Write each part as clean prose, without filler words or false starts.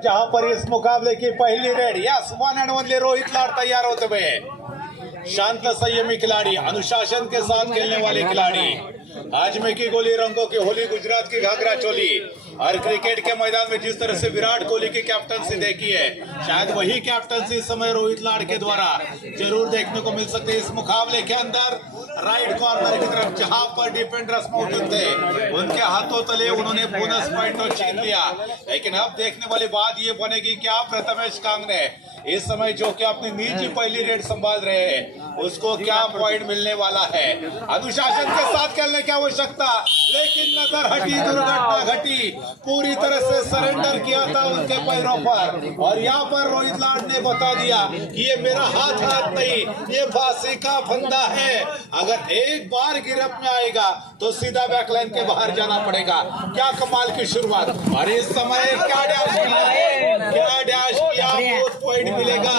जहां पर इस मुकाबले की पहली red yes one and only Rohit लाड तैयार होते हुए। शांत संयमी खिलाड़ी, अनुशासन के साथ खेलने वाले खिलाड़ी। हाजमे की गोली, रंगों की होली, गुजरात की घाघरा चोली। और क्रिकेट के मैदान में जिस तरह से विराट कोहली की कैप्टनसी देखी है, शायद वही कैप्टनसी इस समय रोहित लाड के द्वारा जरूर देखने को मिल सकती है। इस मुकाबले के अंदर राइट कॉर्नर की तरफ जहां पर डिफेंडर्स मौजूद थे, उनके हाथों तले उन्होंने बोनस पॉइंट तो छीन लिया। लेकिन अब देखने वाली बात ये बनेगी क्या प्रथमेश कांगने इस समय जो कि अपनी निजी पहली रेड संभाल रहे हैं, उसको क्या पॉइंट मिलने वाला है। अनुशासन के साथ खेलने की आवश्यकता, लेकिन नजर हटी, दुर्घटना घटी, पूरी तरह से सरेंडर किया था उनके पैरों पर। और यहाँ पर रोहित लाड ने बता दिया कि ये मेरा हाथ नहीं, ये फांसी का फंदा है। अगर एक बार गिरफ्त में आएगा तो सीधा बैकलाइन के बाहर जाना पड़ेगा। क्या कमाल की शुरुआत। और इस समय क्या डैश किया, पॉइंट मिलेगा।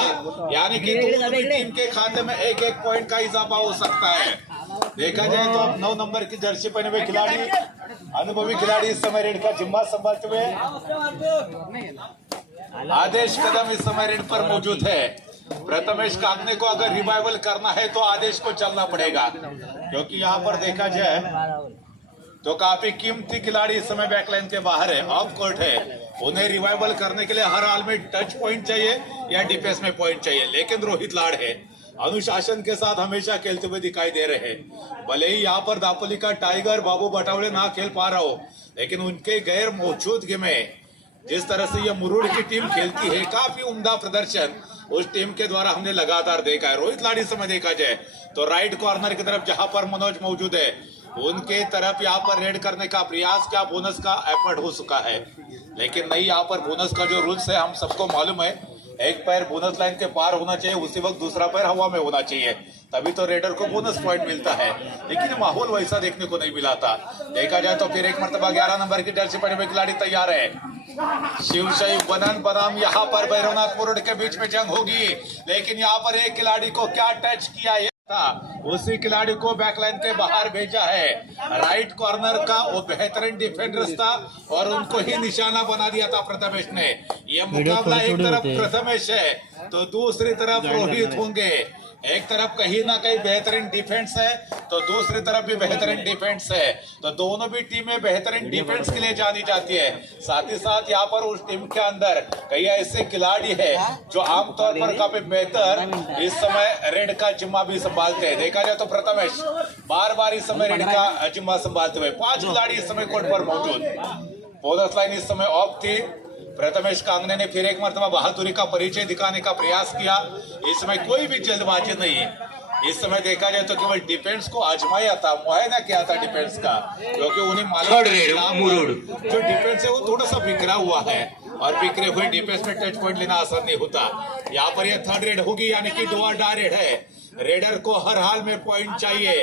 यानी कि दोनों टीम के खाते में एक एक पॉइंट का इजाफा हो सकता है। देखा जाए तो अब 9 नंबर की जर्सी पहने हुए खिलाड़ी, अनुभवी खिलाड़ी इस समय रेड का जिम्मा संभालते हुए आदेश कदम इस समय रेड पर मौजूद है। प्रथमेश कांगने को अगर रिवाइवल करना है तो आदेश को चलना पड़ेगा, क्योंकि यहाँ पर देखा जाए तो काफी कीमती खिलाड़ी इस समय बैकलाइन के बाहर है, ऑफ कोर्ट है। उन्हें रिवाइवल करने के लिए हर हाल में टच पॉइंट चाहिए या डिफेंस में पॉइंट चाहिए। लेकिन रोहित लाड है, अनुशासन के साथ हमेशा खेलते हुए दिखाई दे रहे हैं। भले ही यहाँ पर दापोली का टाइगर बाबू बटावड़े ना खेल पा रहा हो, लेकिन उनके गैर मौजूदगी में जिस तरह से यह मुरुड़ की टीम खेलती है, काफी उम्दा प्रदर्शन उस टीम के द्वारा हमने लगातार देखा है। रोहित लाड इस समय देखा जाए तो राइट कॉर्नर की तरफ जहां पर मनोज मौजूद है, उनके तरफ यहाँ पर रेड करने का प्रयास, क्या बोनस का एफर्ट हो चुका है। लेकिन नहीं, यहाँ पर बोनस का जो रूल्स है हम सबको मालूम है। एक पैर बोनस लाइन के पार होना चाहिए, उसी वक्त दूसरा पैर हवा में होना चाहिए, तभी तो रेडर को बोनस पॉइंट मिलता है। लेकिन माहौल वैसा देखने को नहीं मिला था। देखा जाए तो फिर एक मरतबा 11 नंबर की जर्सी पहने हुए खिलाड़ी तैयार है। शिवशाही बनन बनाम यहाँ पर भैरवनाथ मुरुड के बीच में जंग होगी। लेकिन यहाँ पर एक खिलाड़ी को क्या टच किया है, उसी खिलाड़ी को बैकलाइन के बाहर भेजा है। राइट कॉर्नर का वो बेहतरीन डिफेंडर था और उनको ही निशाना बना दिया था प्रथमेश ने। यह मुकाबला एक तरफ प्रथमेश है तो दूसरी तरफ रोहित होंगे। एक तरफ कहीं ना कहीं बेहतरीन डिफेंस है तो दूसरी तरफ भी बेहतरीन डिफेंस है, तो दोनों भी टीमें बेहतरीन डिफेंस के लिए जानी जाती है। साथ ही साथ यहाँ पर उस टीम के अंदर कई ऐसे खिलाड़ी है जो आमतौर पर काफी बेहतर इस समय रेड का जिम्मा भी संभालते हैं। देखा जाए तो प्रथमेश बार बार इस समय रेड का जिम्मा संभालते हुए 5 खिलाड़ी इस समय कोर्ट पर मौजूद। बोनस लाइन इस समय ऑफ थी। प्रथमेश कांगने ने फिर एक मरतबा बहादुरी का परिचय दिखाने का प्रयास किया। इस समय कोई भी जल्दबाजी नहीं। इस समय देखा जाए तो केवल डिफेंस को आजमाया था, मुआयना किया था डिफेंस का, क्योंकि उन्हें मालूम जो डिफेंस है वो थोड़ा सा बिखरा हुआ है और बिखरे हुए डिफेंस में टच पॉइंट लेना आसान नहीं होता। यहाँ पर यह थर्ड रेड होगी, यानी कि डू और डाई रेड है। रेडर को हर हाल में पॉइंट चाहिए।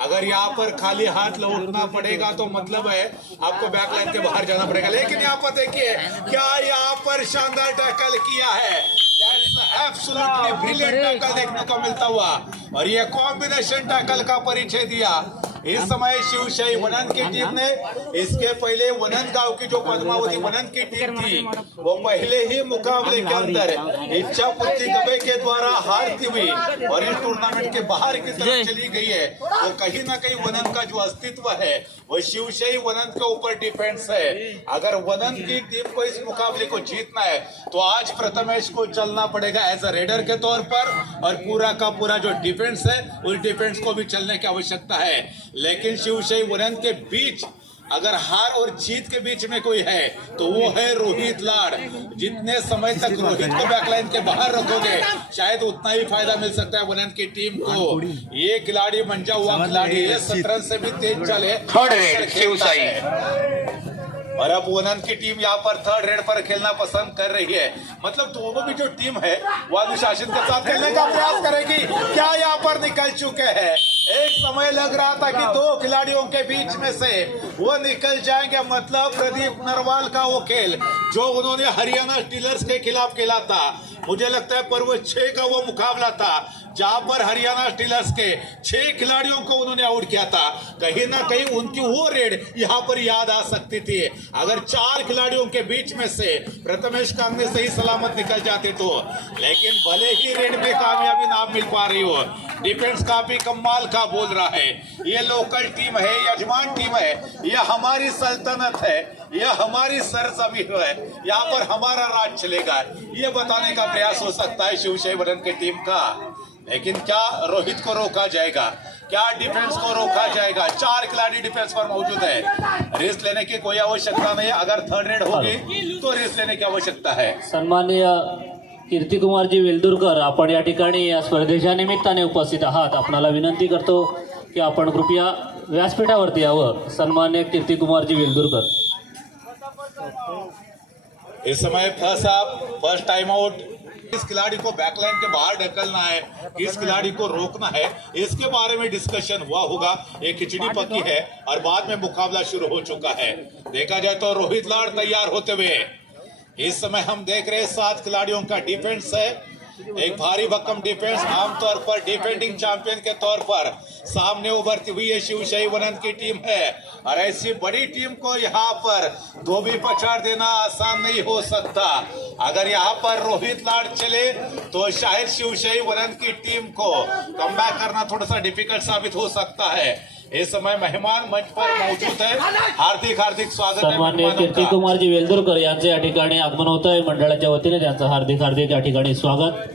अगर यहाँ पर खाली हाथ लौटना पड़ेगा तो मतलब है आपको बैकलाइन के बाहर जाना पड़ेगा। लेकिन यहाँ पर देखिए क्या यहाँ पर शानदार टैकल किया है, एब्सोल्युटली ब्रिलियंट टैकल देखने को मिलता हुआ और ये कॉम्बिनेशन टैकल का परिचय दिया। इस समय शिवशाही वनन की टीम ने, इसके पहले वनन गांव की जो पद्मावती वनन की टीम थी वो पहले ही मुकाबले के अंदर इच्छापूर्ति गबे के द्वारा हारती हुई और इस टूर्नामेंट के बाहर की तरफ चली गई है। तो कहीं ना कहीं वनन का जो अस्तित्व है वो शिवशाही वनन के ऊपर डिपेंड्स है। अगर वनन की टीम को इस मुकाबले को जीतना है तो आज प्रथमेश को चलना पड़ेगा एज अ रेडर के तौर पर, और पूरा का पूरा जो डिफेंस है उस डिफेंस को भी चलने की आवश्यकता है। लेकिन शिवशाही वनन के बीच अगर हार और जीत के बीच में कोई है तो वो है रोहित लाड। जितने समय तक रोहित को बैकलाइन के बाहर रखोगे शायद उतना ही फायदा मिल सकता है वनन की टीम को। ये खिलाड़ी मंजा हुआ खिलाड़ी है, 17 से भी तेज चले शिवशाही, और अब वनन की टीम यहाँ पर थर्ड रेड पर खेलना पसंद कर रही है। मतलब दोनों भी जो टीम है वो अनुशासन के साथ खेलने का प्रयास करेगी। क्या यहाँ पर निकल चुके हैं, एक समय लग रहा था कि 2 खिलाड़ियों के बीच में से वो निकल जाएंगे। मतलब प्रदीप नरवाल का वो खेल जो उन्होंने हरियाणा स्टीलर्स के खिलाफ खेला था, मुझे लगता है पर्व 6 का वो मुकाबला था, जहां पर हरियाणा स्टीलर्स के 6 खिलाड़ियों को उन्होंने आउट किया था, कहीं ना कहीं उनकी वो रेड यहां पर याद आ सकती थी। अगर 4 खिलाड़ियों के बीच में से प्रथमेश कांगने सही सलामत निकल जाते तो, लेकिन भले ही रेड में कामयाबी ना मिल पा रही हो, डिफेंस काफी कमाल का बोल रहा है। ये लोकल टीम है, यजमान टीम है, यह हमारी सल्तनत है, यह हमारी सरजमीन है, यहाँ पर हमारा राज चलेगा, ये बताने का प्रयास हो सकता है शिवशाही वनन की टीम का। लेकिन क्या रोहित को रोका जाएगा, क्या डिफेंस को रोका जाएगा? 4 खिलाड़ी डिफेंस पर मौजूद है, रिस्क लेने की कोई आवश्यकता नहीं। अगर थर्ड रेड होगी तो रिस्क लेने की आवश्यकता है। सन्माननीय कीर्तिकुमारजी वेलदुरकर, आपण या ठिकाणी या स्पर्धेच्या निमित्ताने उपस्थित आहात। आपणाला विनंती करतो की आपण कृपया व्यासपीठावरती यावं। सन्माननीय कीर्तिकुमारजी वेलदुरकर। इस समय फर्स्ट टाइम आउट। किस खिलाड़ी को बैकलाइन के बाहर ढकलना है, किस खिलाड़ी को रोकना है, इसके बारे में डिस्कशन हुआ होगा। एक खिचड़ी पकी है और बाद में मुकाबला शुरू हो चुका है। देखा जाए तो रोहित लाड़ तैयार होते हुए इस समय हम देख रहे हैं 7 खिलाड़ियों का डिफेंस है। एक भारी भरकम डिफेंस, आमतौर पर डिफेंडिंग चैंपियन के तौर पर सामने उभरती हुई ये शिवशाही वनन की टीम है। और ऐसी बड़ी टीम को यहाँ पर धोबी पछाड़ देना आसान नहीं हो सकता। अगर यहाँ पर रोहित लाड़ चले तो शायद शिवशाही वनन की टीम को कमबैक करना थोड़ा सा डिफिकल्ट साबित हो सकता है। इस समय मेहमान मंच पर मौजूद है, हार्दिक हार्दिक स्वागत है। सन्माननीय कीर्तिकुमारजी वेलदुरकर यांचे या ठिकाणी आगमन होत आहे। मंडळाच्या वतीने त्यांचं हार्दिक हार्दिक या ठिकाणी स्वागत।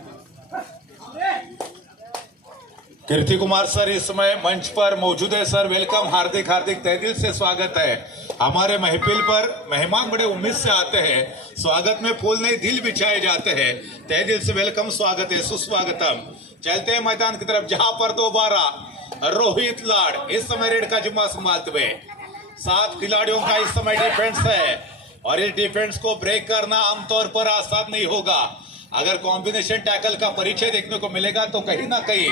कीर्ति कुमार सर इस समय मंच पर मौजूद है। सर वेलकम, हार्दिक हार्दिक तहे दिल से स्वागत है। हमारे महफिल पर मेहमान बड़े उम्मीद से आते हैं, स्वागत में फूल नहीं दिल बिछाए जाते हैं। तहे दिल से वेलकम, स्वागत है, सुस्वागतम। चलते हैं मैदान की तरफ, जहां पर दोबारा रोहित लाड़ इस समय रेड का जिम्मा संभालते हुए। 7 खिलाड़ियों का इस समय डिफेंस है और इस डिफेंस को ब्रेक करना आमतौर पर आसान नहीं होगा। अगर कॉम्बिनेशन टैकल का परिचय देखने को मिलेगा तो कहीं ना कहीं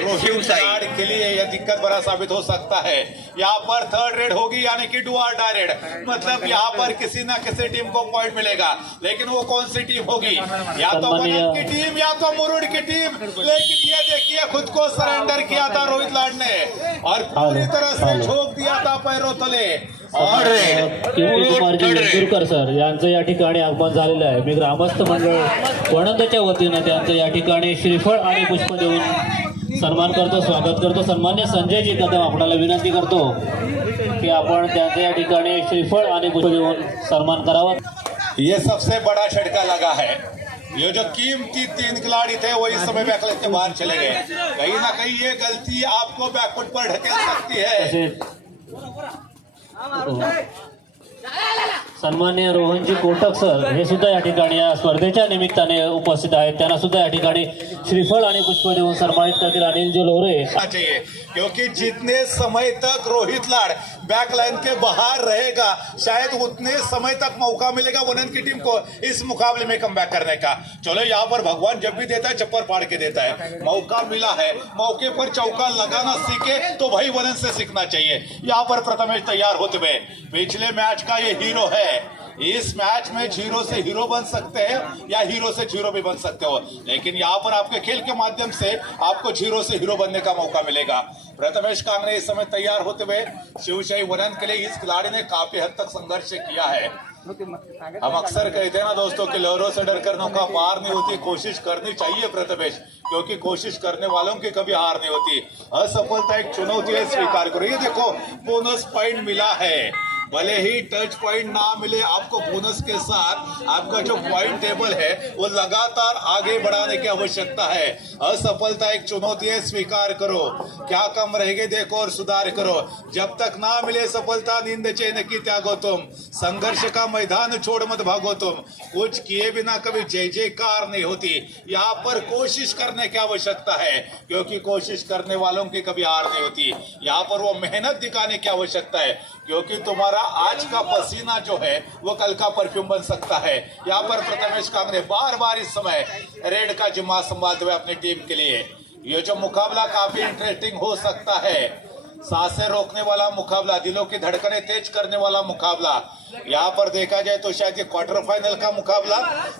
रोहित लाड़ के लिए यह दिक्कत बड़ा साबित हो सकता है। यहाँ पर थर्ड रेड होगी, यानी कि डू और डाई रेड, मतलब यहाँ पर किसी ना किसी टीम को पॉइंट मिलेगा। लेकिन वो कौन सी टीम होगी? या तो वनन की टीम या तो मुरुड की टीम। लेकिन ये देखिए, खुद को सरेंडर किया था रोहित लाड़ ने और पूरी तरह से झोंक दिया था पैरों तले। और कीर्तिकुमारजी वेलदुरकर सर यांचं या ठिकाणी आगमन झालेलं आहे। मी ग्रामस्थ मंडळ वणंदच्या वतीने त्यांचं या ठिकाणी श्रीफळ आणि पुष्प देऊन सन्मान करतो, स्वागत करतो। सन्मान्य संजयजी कदम, आपल्याला विनंती करतो की आपण त्यांचं या ठिकाणी श्रीफळ आणि पुष्प देऊन सन्मान करावा। ये सबसे बड़ा झटका लगा है। ये जो कीमती 3 खिलाड़ी थे वो इस समय बैकलाइन के बाहर चले गए। कहीं ना कहीं ये गलती आपको बैकफुट पर ढकेल सकती है। सन्मान्य रोहनजी कोटक सर हे सुद्धा या ठिकाणी या स्पर्धेच्या निमित्ताने उपस्थित आहेत। त्यांना सुद्धा या ठिकाणी श्रीफळ आणि पुष्प देऊन सन्मानित करतील। अनिलजी लोरे चाहिए, क्योंकि जितने समय तक रोहित लाड़ बैकलाइन के बाहर रहेगा, शायद उतने समय तक मौका मिलेगा वनन की टीम को इस मुकाबले में कमबैक करने का। चलो, यहाँ पर भगवान जब भी देता है चप्पर फाड़ के देता है। मौका मिला है, मौके पर चौका लगाना सीखे तो भाई वनन से सीखना चाहिए। यहाँ पर प्रथमेश तैयार होते हुए, पिछले मैच का ये हीरो है। इस मैच में जीरो से हीरो बन सकते हैं या हीरो से जीरो भी बन सकते हो, लेकिन यहाँ पर आपके खेल के माध्यम से आपको जीरो से हीरो बनने का मौका मिलेगा। प्रथमेश कांगने इस समय तैयार होते हुए शिवशाही वनन के लिए इस खिलाड़ी ने काफी हद तक संघर्ष किया है। हम अक्सर कहते हैं ना दोस्तों कि लहरों से डर कर नौका पार नहीं होती। कोशिश करनी चाहिए प्रथमेश, क्योंकि कोशिश करने वालों की कभी हार नहीं होती। असफलता एक चुनौती है, स्वीकार करो। ये देखो, बोनस पॉइंट मिला है। भले ही टच पॉइंट ना मिले आपको, बोनस के साथ आपका जो पॉइंट टेबल है वो लगातार आगे बढ़ाने की आवश्यकता है। असफलता एक चुनौती है, स्वीकार करो। क्या कम रहेगे देखो और सुधार करो। जब तक ना मिले सफलता, नींद चैन की त्यागो तुम। संघर्ष का मैदान छोड़ मत भागो तुम। कुछ किए बिना कभी जय जयकार नहीं होती। यहाँ पर कोशिश करने की आवश्यकता है, क्योंकि कोशिश करने वालों की कभी हार नहीं होती। यहाँ पर वो मेहनत दिखाने की आवश्यकता है, क्योंकि तुम्हारा आज का पसीना जो है वो कल का परफ्यूम बन सकता है। यहाँ पर प्रथमेश कांगने बार बार इस समय रेड का जिम्मा संभालते हुए अपनी टीम के लिए। ये जो मुकाबला काफी इंटरेस्टिंग हो सकता है। सांसें रोकने वाला मुकाबला, दिलों की धड़कनें तेज करने वाला मुकाबला। यहाँ पर देखा जाए तो शायद ये क्वार्टर फाइनल का मुकाबला,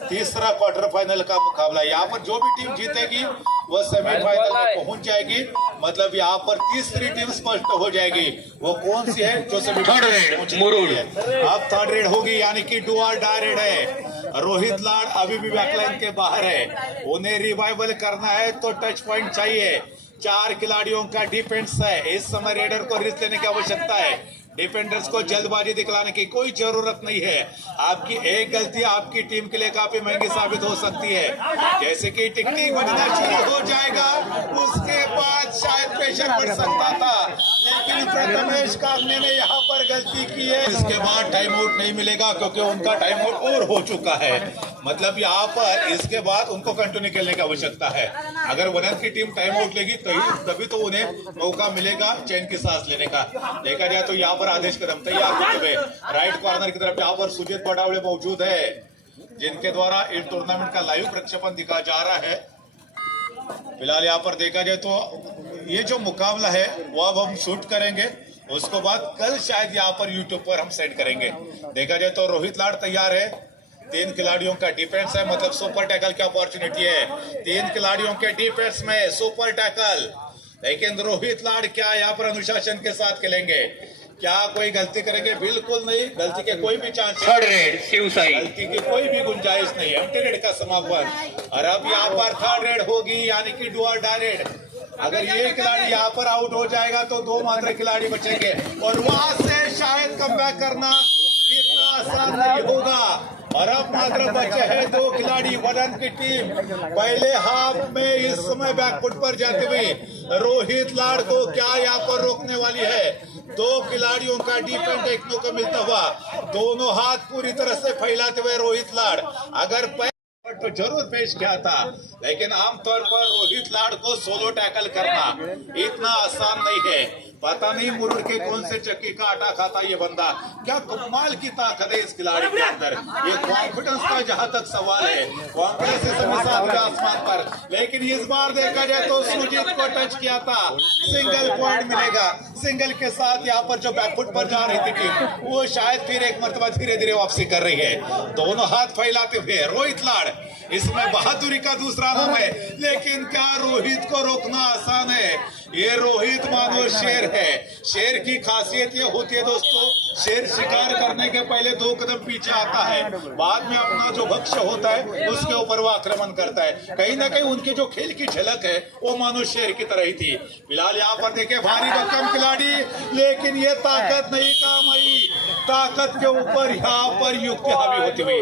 तीसरा क्वार्टर फाइनल का मुकाबला। यहाँ पर जो भी टीम जीतेगी वो सेमीफाइनल में पहुंच जाएगी। मतलब यहाँ पर तीसरी टीम स्पष्ट हो जाएगी, वो कौन सी है जो सेमीफाइनल में पहुंच है। अब थर्ड रेड होगी, यानी कि डू और डाई रेड है। रोहित लाड़ अभी भी बैकलाइन के बाहर है, उन्हें रिवाइवल करना है तो टच पॉइंट चाहिए। 4 खिलाड़ियों का डिफेंस है, इस समय रेडर को रिस्क लेने की आवश्यकता है। डिफेंडर्स को जल्दबाजी दिखलाने की कोई जरूरत नहीं है। आपकी एक गलती आपकी टीम के लिए काफी महंगी साबित हो सकती है। जैसे कि टिकटिंग बनना शुरू हो जाएगा, उसके बाद शायद प्रेशर बढ़ सकता था, लेकिन प्रथमेश कामने ने यहाँ पर गलती की है। इसके बाद टाइम आउट नहीं मिलेगा क्योंकि उनका टाइम आउट और हो चुका है। मतलब यहाँ पर इसके बाद उनको कंटिन्यू खेलने की आवश्यकता है। अगर वनन की टीम टाइम आउट लेगी तभी तो उन्हें मौका मिलेगा चैन की सांस लेने का। देखा जाए तो यहाँ पर आदेश कदम तैयार होते हुए राइट कॉर्नर की तरफ यहाँ पर सुजीत बटावड़े मौजूद है, जिनके द्वारा इस टूर्नामेंट का लाइव प्रक्षेपण दिखाया जा रहा है। फिलहाल यहाँ पर देखा जाए तो ये जो मुकाबला है वो अब हम शूट करेंगे, उसको बाद कल शायद यहाँ पर यूट्यूब पर हम सेंड करेंगे। देखा जाए तो रोहित लाड़ तैयार है, 3 खिलाड़ियों का डिफेंस है, मतलब सुपर टैकल की अपॉर्चुनिटी है। 3 खिलाड़ियों के डिफेंस में सुपर टैकल, लेकिन रोहित लाड़ क्या यहाँ पर अनुशासन के साथ खेलेंगे? क्या कोई गलती करेंगे? बिल्कुल नहीं, गलती के कोई भी चांस नहीं, गलती की कोई भी गुंजाइश नहीं है। एम्प्टी रेड का समापन, और अब यहाँ पर थर्ड रेड होगी, यानी कि डू और डाई रेड। अगर ये खिलाड़ी यहाँ पर आउट हो जाएगा तो 2 मात्र खिलाड़ी बचेंगे, और वहां से शायद कमबैक करना इतना आसान नहीं होगा। और अब मात्र बचे हैं 2 खिलाड़ी। वनन की टीम पहले हाफ में इस समय बैकफुट पर जाते हुए रोहित लाड़ को क्या यहाँ पर रोकने वाली है? 2 खिलाड़ियों का डिफेंस देखने को मिलता हुआ, दोनों हाथ पूरी तरह से फैलाते हुए रोहित लाड़ अगर तो जरूर पेश किया था, लेकिन आमतौर पर रोहित लाड़ को सोलो टैकल करना इतना आसान नहीं है। पता नहीं मुरुड़ के कौन से चक्की का आटा खाता ये बंदा, क्या कमाल की ताकत है इस खिलाड़ी के अंदर। ये कॉन्फिडेंस का जहां तक सवाल है, कॉन्फिडेंस इस समय सातवें आसमान पर। लेकिन इस बार देखा जाए तो सुजीत को टच किया था, सिंगल पॉइंट मिलेगा। सिंगल के साथ यहाँ पर जो बैकफुट पर जा रही थी टीम, वो शायद फिर एक मरतबा धीरे धीरे वापसी कर रही है। दोनों हाथ फैलाते हुए रोहित लाड़, इसमें बहादुरी का दूसरा नाम है। लेकिन क्या रोहित को रोकना आसान है? ये रोहित मानो शेर है। शेर की खासियत ये होती है दोस्तों, शेर शिकार करने के पहले 2 कदम पीछे आता है, बाद में अपना जो भक्ष्य होता है उसके ऊपर वो आक्रमण करता है। कहीं ना कहीं उनके जो खेल की झलक है वो मानो शेर की तरह ही थी। फिलहाल यहाँ पर देखे भारी भरकम खिलाड़ी, लेकिन ये ताकत नहीं काम आई। ताकत के ऊपर यहाँ पर युक्ति हावी होती हुई,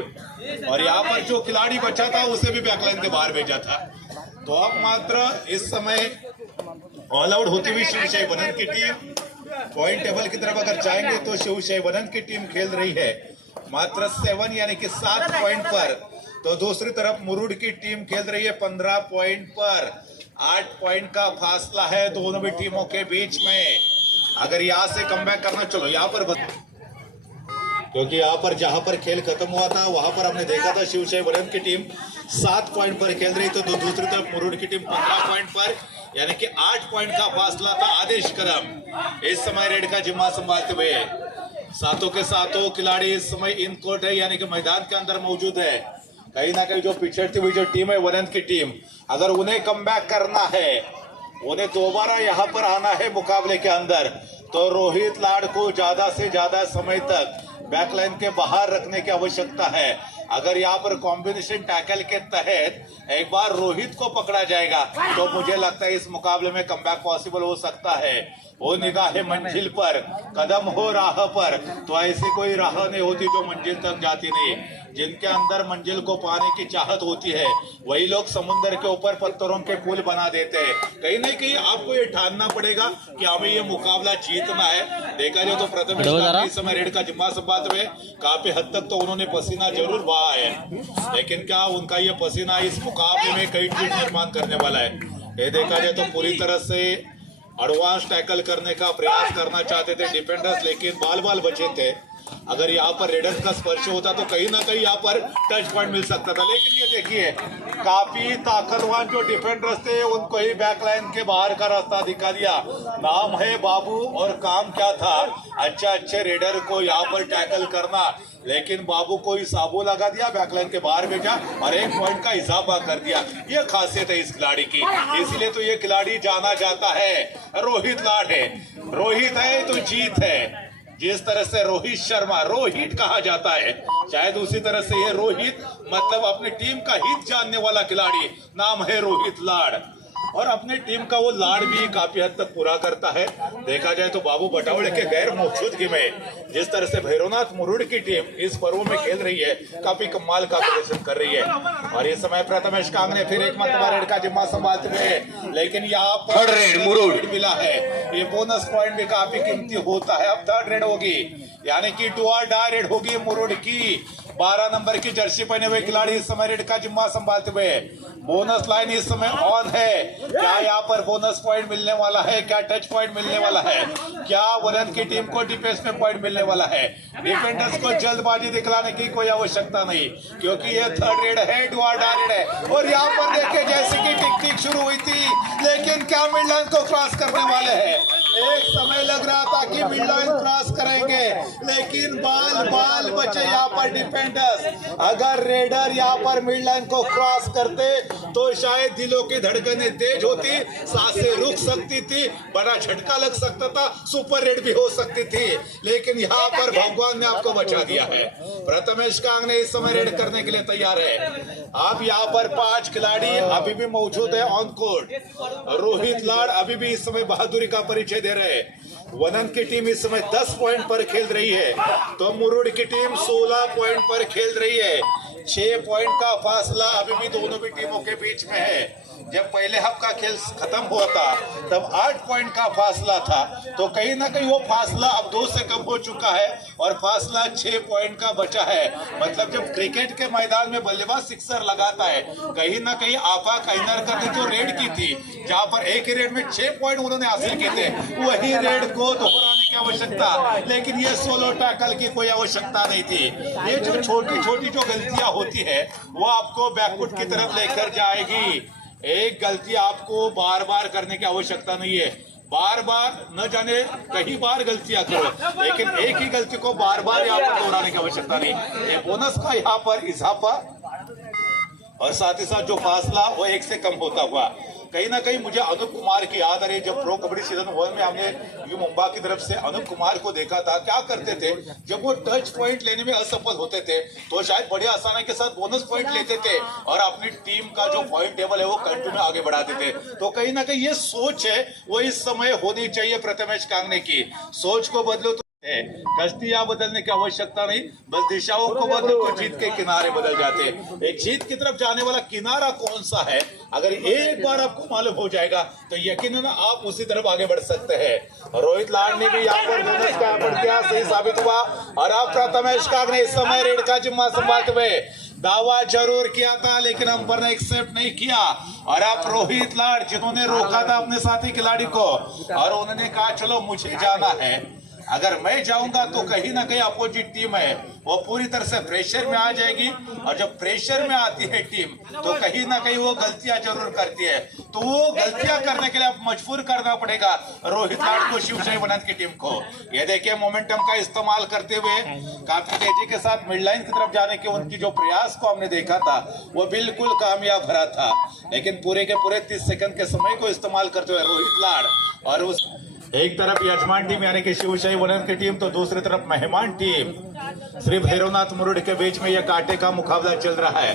और यहाँ पर जो खिलाड़ी बचा था उसे भी बैकलाइन के बाहर भेजा था। तो अब मात्र इस समय ऑल आउट होती हुई शिवशाही वनन की टीम पॉइंट टेबल की तरफ अगर जाएंगे तो शिवशाही वनन की टीम खेल रही है मात्र 7 यानी कि 7 पॉइंट पर। तो दूसरी तरफ मुरुड़ की टीम खेल रही है 15 पॉइंट पर। 8 पॉइंट का फासला है दोनों भी टीमों के बीच में। अगर यहाँ से कमबैक करना, चलो यहाँ पर क्योंकि यहाँ पर जहां पर खेल खत्म हुआ था वहां पर हमने देखा था शिवशाही वनन की टीम 7 पॉइंट पर खेल रही थी, तो दूसरी तरफ मुरुड़ की टीम 15 पॉइंट पर, यानी कि 8 पॉइंट का फासला था। आदेश करम इस समय रेड का जिम्मा संभालते हुए, सातों के सातों खिलाड़ी इस समय इन कोर्ट है, यानी कि मैदान के अंदर मौजूद है। कहीं ना कहीं जो पिछड़ती हुई जो टीम है वनन की टीम, अगर उन्हें कमबैक करना है, उन्हें दोबारा यहाँ पर आना है मुकाबले के अंदर, तो रोहित लाड़ को ज्यादा से ज्यादा समय तक बैकलाइन के बाहर रखने की आवश्यकता है। अगर यहाँ पर कॉम्बिनेशन टैकल के तहत एक बार रोहित को पकड़ा जाएगा तो मुझे लगता है इस मुकाबले में कमबैक पॉसिबल हो सकता है। वो निगाह मंजिल पर, कदम हो राह पर, तो ऐसी कोई राह नहीं होती जो मंजिल तक जाती नहीं। जिनके अंदर मंजिल को पाने की चाहत होती है वही लोग समुद्र के ऊपर पत्थरों के पुल बना देते हैं। कहीं ना कहीं आपको ये ठानना पड़ेगा कि हमें ये मुकाबला जीतना है। देखा जाए तो प्रथम इस समय रेड का जिम्मा संभालते हुए काफी हद तक तो उन्होंने पसीना जरूर बहा है, लेकिन क्या उनका ये पसीना इस मुकाबले में कई चीज निर्माण करने वाला है? ये देखा जाए तो पूरी तरह से एडवांस टैकल करने का प्रयास करना चाहते थे डिफेंडर्स, लेकिन बाल बाल बचे थे। अगर यहाँ पर रेडर का स्पर्श होता तो कहीं ना कहीं यहाँ पर टच पॉइंट मिल सकता था। लेकिन ये देखिए काफी ताकतवान जो डिफेंडर्स थे उनको ही बैकलाइन के बाहर का रास्ता दिखा दिया। नाम है बाबू और काम क्या था, अच्छे रेडर को यहाँ पर टैकल करना, लेकिन बाबू को ही साबो लगा दिया, बैकलाइन के बाहर भेजा और 1 पॉइंट का इजाफा कर दिया। ये खासियत है इस खिलाड़ी की, इसलिए तो ये खिलाड़ी जाना जाता है रोहित लाड है। रोहित है तो जीत है। जिस तरह से रोहित शर्मा रोहित कहा जाता है, शायद उसी तरह से ये रोहित मतलब अपनी टीम का हित जानने वाला खिलाड़ी, नाम है रोहित लाड। और अपने टीम का वो लाड भी काफी हद तक पूरा करता है। देखा जाए तो बाबू बटावड़े के गैर मौजूदगी में जिस तरह से भैरवनाथ मुरुड की टीम इस पर्व में खेल रही है, काफी कमाल का प्रदर्शन कर रही है। और इस समय प्रथमेश कांगने फिर एक मरतबा रेड का जिम्मा संभालते हुए, लेकिन यहाँ पर रेड मिला है। ये बोनस पॉइंट भी काफी कीमती होता है। अब 3rd रेड होगी, यानी कि डू और डाई रेड होगी मुरुड की। 12 नंबर की जर्सी पहने हुए खिलाड़ी इस समय रेड का जिम्मा संभालते हुए। बोनस लाइन इस समय ऑन है। क्या यहाँ पर बोनस पॉइंट मिलने वाला है, क्या टच पॉइंट मिलने वाला है, क्या वलन की टीम को डिफेंस में पॉइंट मिलने वाला है? डिफेंडर्स को जल्दबाजी दिखलाने की कोई आवश्यकता नहीं, क्योंकि ये 3rd रेड है, डू और डाई रेड है। और यहाँ पर देखिए जैसे कि टिक टिक शुरू हुई थी, लेकिन क्या मिड लाइन को क्रॉस करने वाले हैं? एक समय लग रहा था कि मिड लाइन क्रॉस करेंगे, लेकिन बाल बचे यहाँ पर डिफेंडर्स। अगर रेडर यहाँ पर मिड लाइन को क्रॉस करते तो शायद दिलों की धड़कनें तेज होती, सांसें रुक सकती थी, बड़ा झटका लग सकता था, सुपर रेड भी हो सकती थी। लेकिन यहाँ पर भगवान ने आपको बचा दिया है। प्रथमेश कांग ने इस समय रेड करने के लिए तैयार है। अब यहाँ पर 5 खिलाड़ी अभी भी मौजूद है ऑन कोर्ट। रोहित लाड अभी भी इस समय बहादुरी का परिचय दे रहे हैं। वनन की टीम इस समय 10 पॉइंट पर खेल रही है, तो मुरुड की टीम 16 पॉइंट पर खेल रही है। 6 पॉइंट का फासला अभी भी दोनों भी टीमों के बीच में है। जब पहले हफ का खेल खत्म हुआ था तब 8 पॉइंट का फासला था, तो कहीं ना कहीं वो फासला अब 2 से कम हो चुका है और फासला 6 पॉइंट का बचा है। मतलब जब क्रिकेट के मैदान में बल्लेबाज सिक्सर लगाता है, कहीं ना कहीं आफा कैनरकर ने जो रेड की थी, जहां पर एक ही रेड में 6 पॉइंट उन्होंने हासिल किए थे, वही रेड को दोहराने की आवश्यकता, लेकिन ये सोलो टैकल की कोई आवश्यकता नहीं थी। ये जो छोटी छोटी जो गलतियां होती है वो आपको बैकफुट की तरफ लेकर जाएगी। एक गलती आपको बार बार करने की आवश्यकता नहीं है। बार बार न जाने कई बार गलतियां करो, लेकिन एक ही गलती को बार बार यहाँ पर दोहराने की आवश्यकता नहीं। ये बोनस का यहाँ पर इजाफा और साथ ही साथ जो फासला वो 1 से कम होता हुआ, कहीं ना कहीं मुझे अनूप कुमार की याद आ रही है। जब प्रो कबड्डी सीजन 1 में हमने यू मुंबई की तरफ से अनूप कुमार को देखा था, क्या करते थे जब वो टच पॉइंट लेने में असफल होते थे तो शायद बड़ी आसानी के साथ बोनस पॉइंट लेते थे और अपनी टीम का जो पॉइंट टेबल है वो कंटिन्यू आगे बढ़ाते थे। तो कहीं ना कहीं ये सोच है वो इस समय होनी चाहिए प्रथमेश कांगने की। सोच को बदलो तो कश्तियां बदलने की आवश्यकता नहीं, बस दिशाओं को बदलो तो जीत के किनारे बदल जाते हैं। एक जीत की तरफ जाने वाला किनारा कौन सा है, अगर एक बार आपको मालूम हो जाएगा तो यकीनन आप उसी तरफ आगे बढ़ सकते हैं। रोहित लाड ने भी यहाँ पर बोनस का प्रत्याश सही साबित हुआ और अब प्रथमेश कांग ने इस समय रेड का जिम्मा संभालते हुए दावा जरूर किया था, लेकिन अंपायर ने एक्सेप्ट नहीं किया। और अब रोहित लाड जिन्होंने रोका था अपने साथी खिलाड़ी को और उन्होंने कहा चलो मुझे जाना है, अगर मैं जाऊंगा तो कहीं ना कहीं अपोजिट टीम है वो पूरी तरह से प्रेशर में आ जाएगी, और जब प्रेशर में आती है टीम तो कहीं ना कहीं वो गलतियां जरूर करती है। तो वो गलतियां करने के लिए अब मजबूर करना पड़ेगा रोहित लाड को, शिवशाही वनन की टीम को। ये देखिए मोमेंटम का इस्तेमाल करते हुए काफी तेजी के साथ मिड लाइन की तरफ जाने के उनकी जो प्रयास को हमने देखा था वो बिल्कुल कामयाब रहा था, लेकिन पूरे के पूरे 30 सेकंड के समय को इस्तेमाल करते हुए रोहित लाड और उस एक तरफ यजमान टीम यानी कि शिवशाही वनन की टीम तो दूसरी तरफ मेहमान टीम श्री भैरवनाथ मुरुड के बीच में यह कांटे का मुकाबला चल रहा है।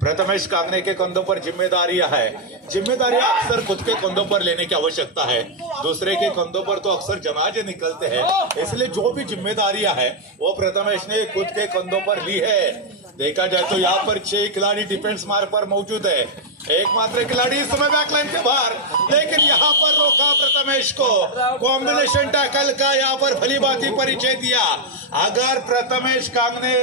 प्रथमेश कांगने के कंधों पर जिम्मेदारियां है, जिम्मेदारियां अक्सर खुद के कंधों पर लेने की आवश्यकता है, दूसरे के कंधों पर तो अक्सर जनाजे निकलते हैं, इसलिए जो भी जिम्मेदारियां है वो प्रथमेश ने खुद के कंधों पर ली है। देखा जाए तो यहाँ पर 6 खिलाड़ी डिफेंस मार्क पर मौजूद है, एकमात्र खिलाड़ी इस समय बैकलाइन के बाहर, लेकिन यहाँ पर रोका प्रथमेश को, कॉम्बिनेशन टैकल का यहाँ पर भली भांति परिचय दिया। अगर प्रथमेश कांगने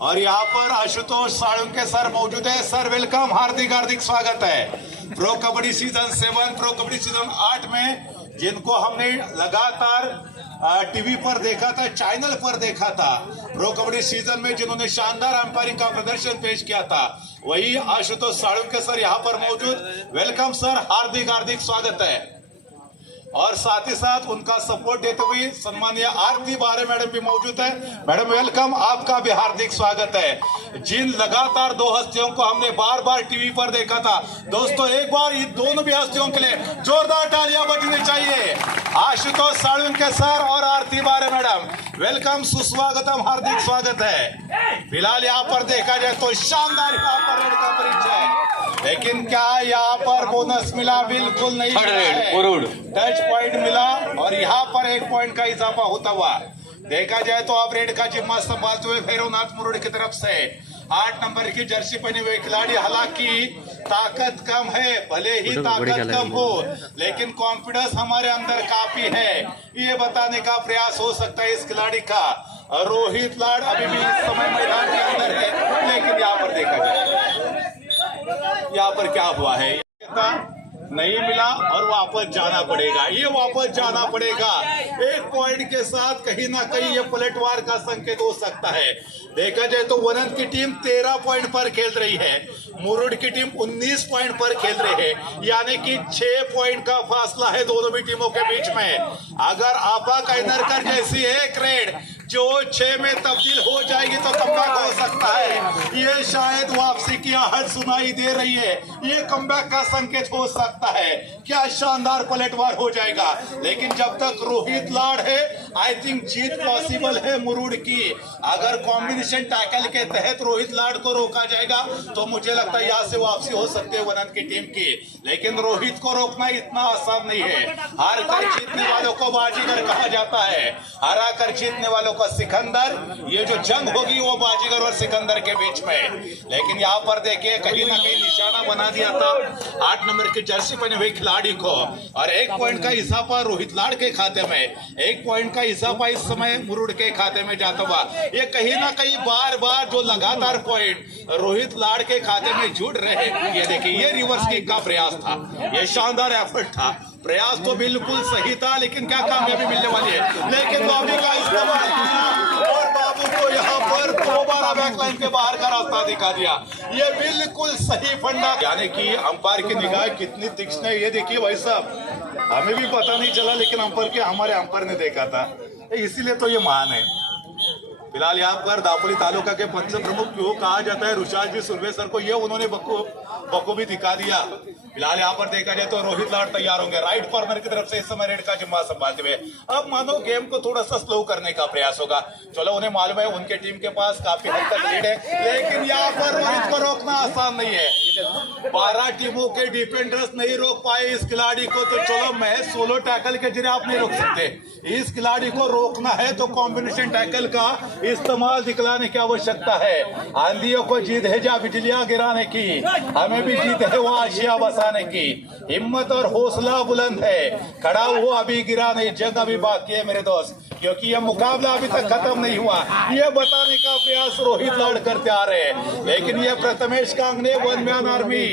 और यहाँ पर आशुतोष साळुंके सर मौजूद है। सर वेलकम, हार्दिक हार्दिक स्वागत है। Pro kabaddi season 7, pro kabaddi season 8 में जिनको हमने लगातार टीवी पर देखा था, चैनल पर देखा था। प्रो कबड्डी सीजन में जिन्होंने शानदार अंपायरिंग का प्रदर्शन पेश किया था, वही आशुतोष साळुंके सर यहाँ पर मौजूद। वेलकम सर, हार्दिक हार्दिक स्वागत है। और साथ ही साथ उनका सपोर्ट देते हुए सम्मानीय आरती बारे मैडम भी मौजूद है। मैडम वेलकम, आपका भी हार्दिक स्वागत है। जिन लगातार दो हस्तियों को हमने बार बार टीवी पर देखा था, दोस्तों एक बार इन दोनों भी हस्तियों के लिए जोरदार तालियां बजनी चाहिए। आशुतोष साळुंके सर और आरती बारे मैडम, वेलकम, सुस्वागतम, हार्दिक स्वागत है। फिलहाल यहाँ पर देखा जाए तो शानदार यहाँ पर रेड का परिचय, लेकिन क्या यहाँ पर बोनस मिला? बिल्कुल नहीं मिला है। टच पॉइंट मिला और यहाँ पर 1 पॉइंट का इजाफा होता हुआ देखा जाए तो अब रेड का जिम्मा संभालते हुए भैरवनाथ मुरुड की तरफ से 8 नंबर की जर्सी पहने हुए खिलाड़ी। हालांकि ताकत कम है, भले ही ताकत कम हो, लेकिन कॉन्फिडेंस हमारे अंदर काफी है, ये बताने का प्रयास हो सकता है इस खिलाड़ी का। रोहित लाड अभी भी इस समय मैदान के अंदर है, लेकिन यहाँ पर देखा जाए यहाँ पर क्या हुआ है, नहीं मिला और वापस जाना पड़ेगा। ये वापस जाना पड़ेगा 1 पॉइंट के साथ, कहीं ना कहीं ये पलटवार का संकेत हो सकता है। देखा जाए तो वनंत की टीम 13 पॉइंट पर खेल रही है, मुरुड की टीम 19 पॉइंट पर खेल रही है, यानी कि 6 पॉइंट का फासला है दोनों भी टीमों के बीच में। अगर आपा कैनरकर जैसी एक रेड जो 6 में तब्दील हो जाएगी तो कमबैक हो सकता है। ये शायद वापसी की आहट सुनाई दे रही है, ये कमबैक का संकेत हो सकता है। क्या शानदार पलटवार हो जाएगा, लेकिन जब तक रोहित लाड है, आई थिंक जीत पॉसिबल है मुरुड की। अगर कॉम्बिनेशन टैकल के तहत रोहित लाड को रोका जाएगा तो मुझे लगता है यहाँ से वापसी हो सकती है वनंत की टीम की, लेकिन रोहित को रोकना इतना आसान नहीं है। हार कर जीतने वालों को बाजीगर कहा जाता है, हरा कर जीतने वालों को सिकंदर। ये जो जंग होगी वो बाजीगर और सिकंदर के बीच में, लेकिन यहाँ पर देखिए कहीं ना कहीं निशाना बना दिया था 8 नंबर की जर्सी पहने हुए खिलाड़ी को, और 1 पॉइंट का इजाफा रोहित लाड के खाते में, 1 पॉइंट का इजाफा इस समय मुरुड के खाते में जाता हुआ। ये कहीं ना कहीं बार बार जो लगातार पॉइंट रोहित लाड के खाते में जुड़ रहे हैं, ये देखिए ये रिवर्स किक का प्रयास था, ये शानदार एफर्ट था। प्रयास तो बिल्कुल सही था, लेकिन क्या कामयाबी मिलने वाली है? लेकिन बॉबी का इस्तेमाल किया और बाबू को यहाँ पर दोबारा बैकलाइन के बाहर का रास्ता दिखा दिया। ये बिल्कुल सही फंडा, यानी कि अंपायर की निगाह कितनी तीक्ष्ण है ये देखिए भाई साहब। हमें भी पता नहीं चला, लेकिन हमारे अंपायर ने देखा था, इसीलिए तो ये महान है। फिलहाल यहाँ पर दापोली तालुका के पंच प्रमुख क्यों कहा जाता है रुशाद जी सुरवे सर को, ये उन्होंने बखूबी दिखा दिया। फिलहाल यहाँ पर देखा जाए तो रोहित लाड तैयार होंगे राइट कॉर्नर की तरफ से इस समय रेड का जिम्मा संभालते हुए। अब मानो गेम को थोड़ा सा स्लो करने का प्रयास होगा। चलो, उन्हें मालूम है उनके टीम के पास काफी हद तक लीड है, लेकिन यहाँ पर रोहित को रोकना आसान नहीं है। 12 टीमों के डिफेंडर्स नहीं रोक पाए इस खिलाड़ी को, तो चलो मैं सोलो टैकल के जरिए आप नहीं रोक सकते। इस खिलाड़ी को रोकना है तो कॉम्बिनेशन टैकल का इस्तेमाल दिखलाने की आवश्यकता है। आंधियों को जीत है जा बिजलियां गिराने की, हमें भी जीत है वो आशिया बसाने की। हिम्मत और हौसला बुलंद है, खड़ा हुआ अभी गिरा नहीं, जंग अभी बाकी है मेरे दोस्त, क्योंकि यह मुकाबला अभी तक खत्म नहीं हुआ। ये बताने का प्रयास रोहित लाड करते आ रहे हैं, लेकिन ये प्रथमेश कांगने वन मैन आर्मी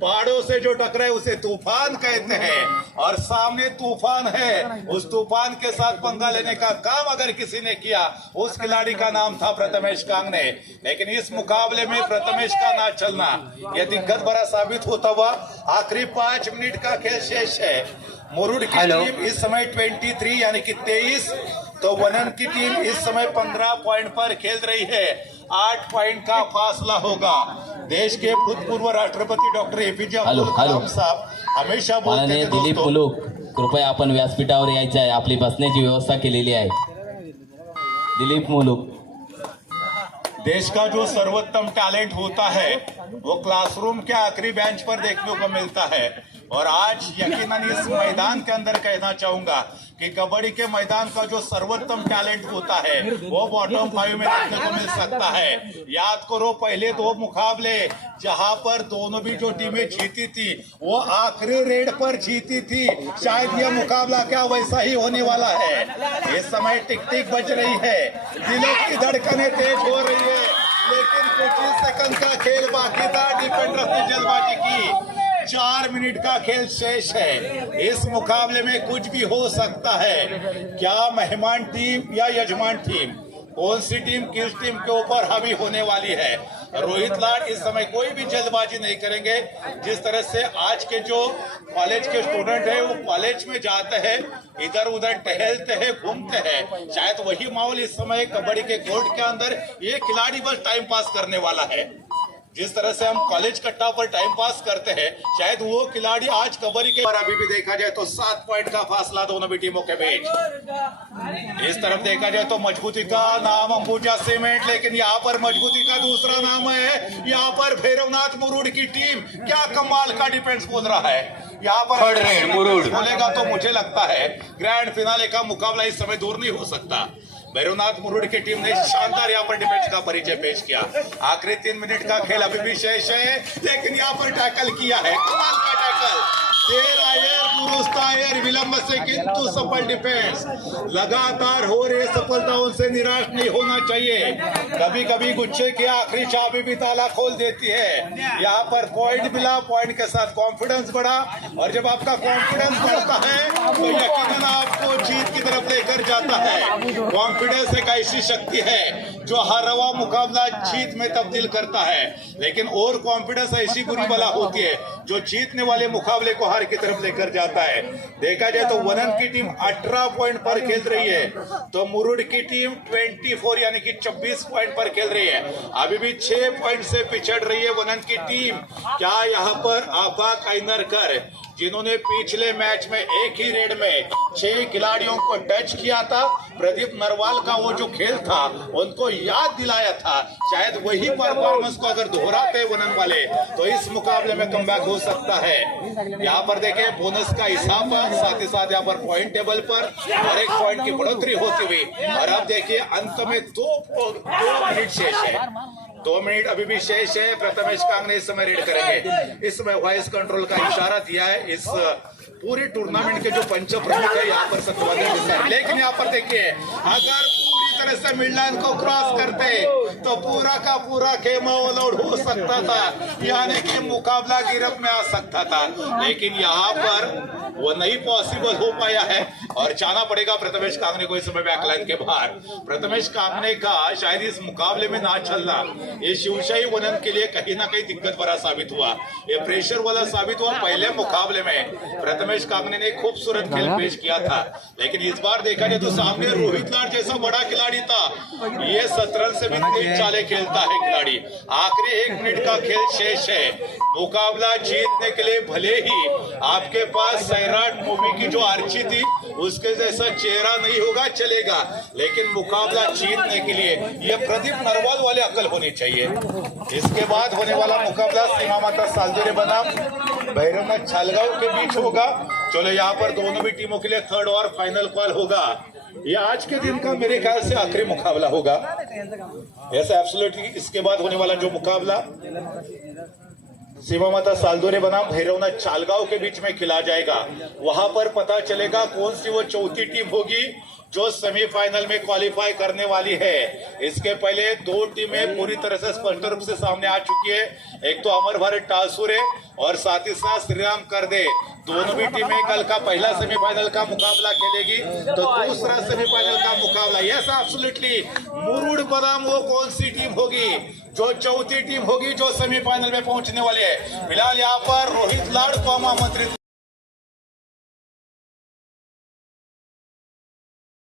पहाड़ों से जो टकराए उसे तूफान कहते हैं, और सामने तूफान है। उस तूफान के साथ पंगा लेने का काम अगर किसी ने किया, उस खिलाड़ी का नाम था प्रथमेश कांगने। लेकिन इस मुकाबले में प्रथमेश का ना चलना यह दिक्कत भरा साबित होता हुआ। आखिरी 5 मिनट का खेल शेष है। मुरुड की टीम इस समय 23 यानी कि 23, तो वनन की टीम इस समय 15 पॉइंट पर खेल रही है। 8 पॉइंट का फासला होगा। देश के भूतपूर्व राष्ट्रपति डॉक्टर एपीजे अब्दुल कलाम साहब हमेशा बोलते थे, दिलीप मुलूक, कृपया आपण व्यासपीठावर यायचं आहे, आपली बसण्याची व्यवस्था केलेली आहे। दिलीप मुलूक, देश का जो सर्वोत्तम टैलेंट होता है वो क्लासरूम के आखिरी बेंच पर देखने को मिलता है, और आज यकीनन इस मैदान के अंदर कहना चाहूंगा कि कबड्डी के मैदान का जो सर्वोत्तम टैलेंट होता है वो बॉटम 5 में देखने को मिल सकता है। याद करो पहले 2 मुकाबले जहां पर दोनों भी जो टीमें जीती थी वो आखिरी रेड पर जीती थी। शायद यह मुकाबला क्या वैसा ही होने वाला है। इस समय टिक टिक बज रही है, दिलों की धड़कनें तेज हो रही है, लेकिन कुछ ही सेकंड का खेल बाकी था। डिफेंडर्स ने जल्दबाजी की, 4 मिनट का खेल शेष है। इस मुकाबले में कुछ भी हो सकता है। क्या मेहमान टीम या यजमान टीम, कौन सी टीम किस टीम के ऊपर हावी होने वाली है? रोहित लाड इस समय कोई भी जल्दबाजी नहीं करेंगे। जिस तरह से आज के जो कॉलेज के स्टूडेंट है वो कॉलेज में जाते हैं, इधर उधर टहलते हैं, घूमते हैं, शायद वही माहौल इस समय कबड्डी के कोर्ट के अंदर ये खिलाड़ी बस टाइम पास करने वाला है। जिस तरह से हम कॉलेज कट्टा पर टाइम पास करते हैं, शायद वो खिलाड़ी आज कबड्डी के, और अभी भी देखा जाए तो 7 पॉइंट का फासला दोनों भी टीमों के बीच। इस तरफ देखा जाए तो मजबूती का नाम अंबुजा सीमेंट, लेकिन यहाँ पर मजबूती का दूसरा नाम है, यहाँ पर भैरवनाथ मुरुड की टीम। क्या कमाल का डिफेंस बोल रहा है यहाँ पर मुरुड बोलेगा तो मुझे लगता है ग्रैंड फिनाले का मुकाबला इस समय दूर नहीं हो सकता। भैरवनाथ मुरुड की टीम ने शानदार यहाँ पर डिफेंस का परिचय पेश किया। आखिरी 3 मिनट का खेल अभी भी शेष है, लेकिन यहाँ पर टैकल किया है, कमाल का टैकल। देर आयर दुरुस्त आयर, विलंब से किंतु सफल डिफेंस। लगातार हो रही सफलताओं से निराश नहीं होना चाहिए। कभी कभी गुच्छे की आखिरी चाबी भी ताला खोल देती है। यहाँ पर पॉइंट मिला, पॉइंट के साथ कॉन्फिडेंस बढ़ा, और जब आपका कॉन्फिडेंस बढ़ता है तो यकीनन आपको जीत की तरफ लेकर जाता है। कॉन्फिडेंस एक ऐसी शक्ति है जो हर रवा मुकाबला जीत में तब्दील करता है, लेकिन और कॉन्फिडेंस ऐसी बुरी बला होती है जो जीतने वाले मुकाबले को हार की तरफ लेकर जाता है। देखा जाए तो वनन की टीम 18 पॉइंट पर खेल रही है, तो मुरुड की टीम 24 यानी कि 24 पॉइंट पर खेल रही है। अभी भी 6 पॉइंट से पिछड़ रही है वनन की टीम। क्या यहाँ पर आफाक ऐनरकर, जिन्होंने पिछले मैच में एक ही रेड में 6 खिलाड़ियों को टच किया था, प्रदीप नरवाल का वो जो खेल था उनको याद दिलाया था, शायद वही परफॉर्मेंस को अगर दोहराते वनन वाले तो इस मुकाबले में कमबैक हो सकता है। यहाँ पर देखें बोनस का हिसाब, साथ ही साथ यहाँ पर पॉइंट टेबल पर हर एक पॉइंट की बढ़ोतरी होती हुई, और अब देखिए अंत में 2 मिनट शेष है। 2 मिनट अभी भी शेष है। प्रथमेश कांगने इस समय रेड करेंगे। इस समय वॉइस कंट्रोल का इशारा दिया है। इस पूरे टूर्नामेंट के जो पंच प्रमुख है यहाँ पर सत्यवादी, लेकिन यहाँ पर देखिए अगर पूरी तरह से मिडलैंड को क्रॉस करते तो पूरा का पूरा खेमा ऑल आउट हो सकता था, यानी कि मुकाबला गिरफ्त में आ सकता था, लेकिन यहाँ पर वो नहीं पॉसिबल हो पाया है और जाना पड़ेगा प्रथमेश कांगने को इस समय बैकलाइन के बाहर। प्रथमेश कांगने का शायद इस मुकाबले में ना चलना ये शिवशाही वनन के लिए कहीं ना कहीं दिक्कत भरा साबित हुआ, ये प्रेशर वाला साबित हुआ। पहले मुकाबले में प्रथमेश कांगने ने खूबसूरत खेल पेश किया था, लेकिन इस बार देखा जाए तो सामने रोहित लाड जैसा बड़ा खिलाड़ी था, ये 17 से भी तेज चाले खेलता है खिलाड़ी। आखिरी 1 मिनट का खेल शेष है। मुकाबला जीतने के लिए भले ही आपके पास सैराट मूवी की जो आर्ची थी उसके जैसा चेहरा नहीं होगा चलेगा, लेकिन मुकाबला जीतने के लिए ये प्रदीप नरवाल वाले अकल होनी चाहिए। इसके बाद होने वाला मुकाबला सीमा माता सालदुरे बनाम भैरवनाथ छालगांव के बीच होगा। चलो यहाँ पर दोनों भी टीमों के लिए थर्ड और फाइनल कॉल होगा। ये आज के दिन का मेरे ख्याल से आखिरी मुकाबला होगा ऐसा एब्सोल्युटली। इसके बाद होने वाला जो मुकाबला सीमा माता सालदुरे बनाम भैरवनाथ छालगांव के बीच में खेला जाएगा, वहां पर पता चलेगा कौन सी वो चौथी टीम होगी जो सेमीफाइनल में क्वालिफाई करने वाली है। इसके पहले 2 टीमें पूरी तरह से स्पष्ट रूप से सामने आ चुकी है, एक तो अमर भारत टासुरे और साथ ही साथ श्रीराम करदे। दोनों भी टीमें कल का पहला सेमीफाइनल का मुकाबला खेलेगी, तो दूसरा सेमीफाइनल का मुकाबला यस एब्सोल्युटली मुरुड बनाम वो कौन सी टीम होगी जो चौथी टीम होगी जो सेमीफाइनल में पहुंचने वाली है। फिलहाल यहाँ पर रोहित लाड को हम आमंत्रित